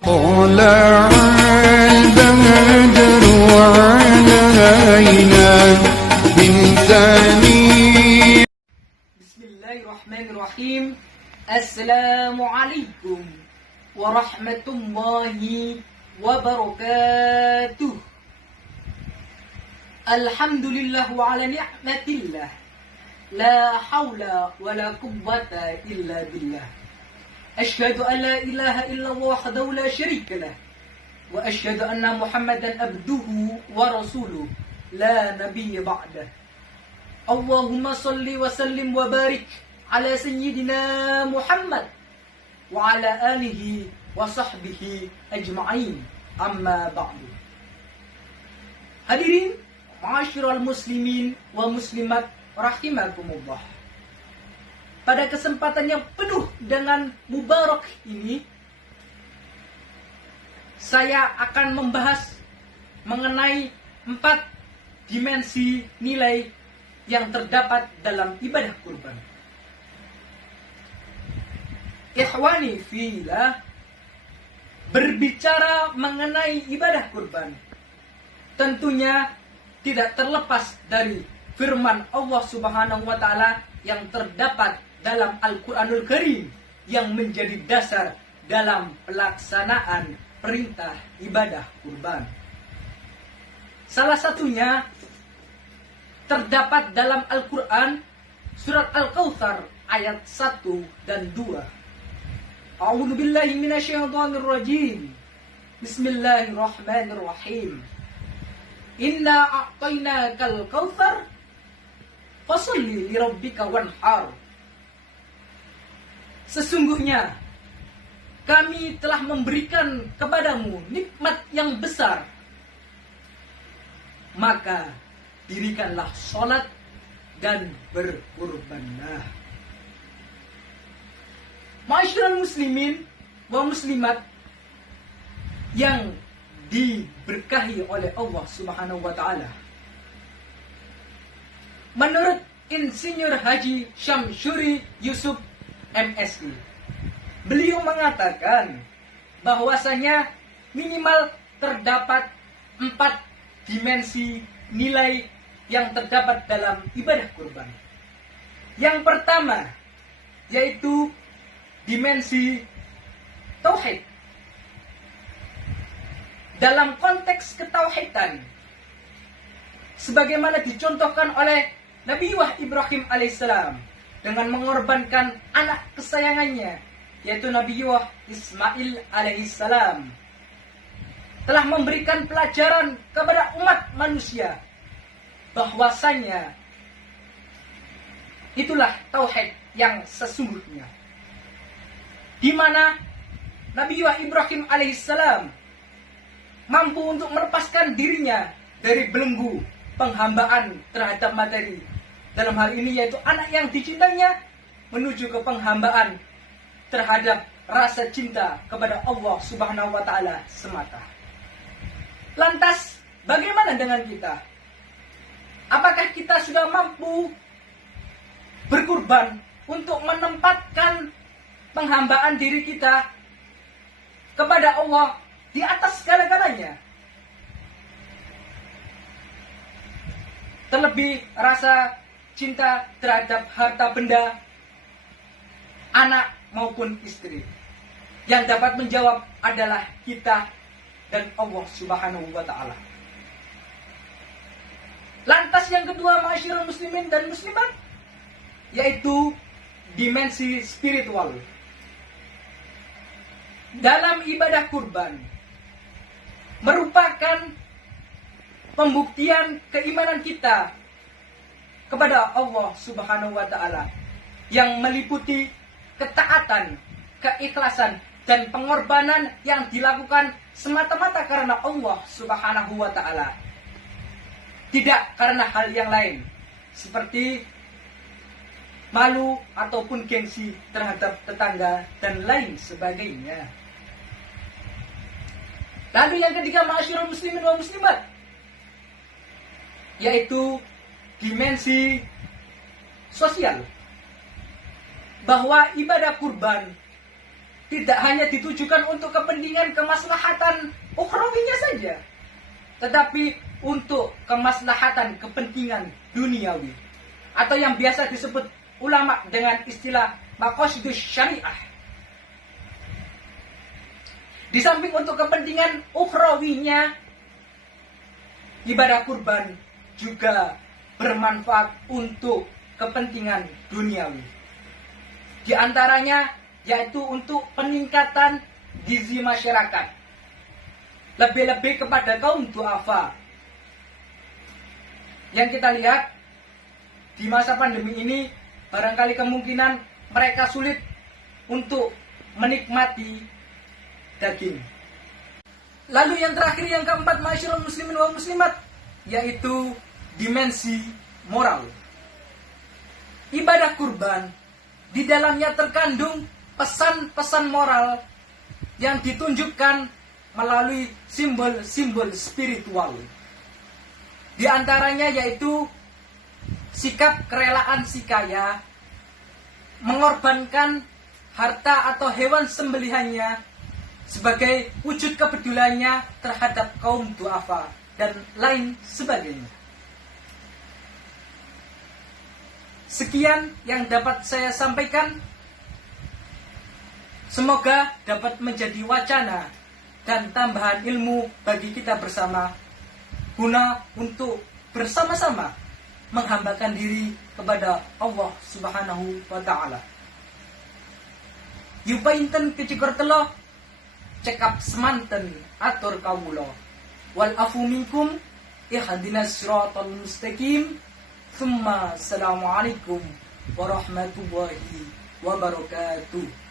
طلع البدر علينا من ثني. بسم الله الرحمن الرحيم. السلام عليكم ورحمة الله وبركاته. الحمد لله على نعمة الله، لا حول ولا قوة إلا بالله. أشهد أن لا إله إلا الله وحده لا شريك له، وأشهد أن محمدا عبده ورسوله لا نبي بعده. اللهم صل وسلم وبارك على سيدنا محمد وعلى آله وصحبه أجمعين. أما بعد. Hadirin, ma'asyiral muslimin wa muslimat rahimakumullah. Pada kesempatan yang penuh dengan mubarak ini, saya akan membahas mengenai 4 dimensi nilai yang terdapat dalam ibadah kurban. Ikhwani fillah, berbicara mengenai ibadah kurban tentunya tidak terlepas dari firman Allah Subhanahu wa taala yang terdapat dalam Al-Qur'anul Karim yang menjadi dasar dalam pelaksanaan perintah ibadah kurban. Salah satunya terdapat dalam Al-Quran surat Al-Kautsar ayat 1 dan 2. A'udzu billahi minasyaitonir rajim. Bismillahirrahmanirrahim. Inna a'tainakal kautsar fasholli lirabbika wanhar. Sesungguhnya kami telah memberikan kepadamu nikmat yang besar, maka dirikanlah sholat dan berkurbanlah. Ma'asyiral muslimin wa muslimat yang diberkahi oleh Allah Subhanahu wa taala. Menurut Insinyur Haji Syamsuri Yusuf MSI, beliau mengatakan bahwasanya minimal terdapat 4 dimensi nilai yang terdapat dalam ibadah kurban. Yang pertama yaitu dimensi tauhid. Dalam konteks ketauhidan, sebagaimana dicontohkan oleh Nabiullah Ibrahim alaihissalam dengan mengorbankan anak kesayangannya, yaitu Nabiullah Ismail alaihissalam, telah memberikan pelajaran kepada umat manusia bahwasanya itulah tauhid yang sesungguhnya, di mana Nabiullah Ibrahim alaihissalam mampu untuk melepaskan dirinya dari belenggu penghambaan terhadap materi. Dalam hal ini yaitu anak yang dicintainya menuju ke penghambaan terhadap rasa cinta kepada Allah Subhanahu wa taala semata. Lantas, bagaimana dengan kita? Apakah kita sudah mampu berkurban untuk menempatkan penghambaan diri kita kepada Allah di atas segala-galanya? Terlebih rasa cinta terhadap harta benda, anak maupun istri. Yang dapat menjawab adalah kita dan Allah Subhanahu wa taala. Lantas yang kedua, ma'asyiral muslimin dan muslimat, yaitu dimensi spiritual. Dalam ibadah kurban merupakan pembuktian keimanan kita kepada Allah Subhanahu wa taala yang meliputi ketaatan, keikhlasan dan pengorbanan yang dilakukan semata-mata karena Allah Subhanahu wa taala. Tidak karena hal yang lain seperti malu ataupun gengsi terhadap tetangga dan lain sebagainya. Lalu yang ketiga, ma'asyiral muslimin wa muslimat, yaitu dimensi sosial. Bahwa ibadah kurban tidak hanya ditujukan untuk kepentingan kemaslahatan ukhrawinya saja, tetapi untuk kemaslahatan kepentingan duniawi, atau yang biasa disebut ulama dengan istilah maqasidus syariah. Di samping untuk kepentingan ukhrawinya, ibadah kurban juga bermanfaat untuk kepentingan duniawi. Di antaranya yaitu untuk peningkatan gizi masyarakat, lebih-lebih kepada kaum duafa. Yang kita lihat di masa pandemi ini, barangkali kemungkinan mereka sulit untuk menikmati daging. Lalu yang terakhir, yang keempat, masyarul muslimin wa muslimat, yaitu dimensi moral. Ibadah kurban di dalamnya terkandung pesan-pesan moral yang ditunjukkan melalui simbol-simbol spiritual. Di antaranya yaitu sikap kerelaan si kaya mengorbankan harta atau hewan sembelihannya sebagai wujud kepeduliannya terhadap kaum duafa dan lain sebagainya. Sekian yang dapat saya sampaikan. Semoga dapat menjadi wacana dan tambahan ilmu bagi kita bersama, guna untuk bersama-sama menghambakan diri kepada Allah Subhanahu wa Ta'ala. Yupainten kecikor telo, cekap semanten atur kawulo, wal afu minkum ihdinas siratal mustaqim. Tsumma assalamualaikum warahmatullahi wabarakatuh.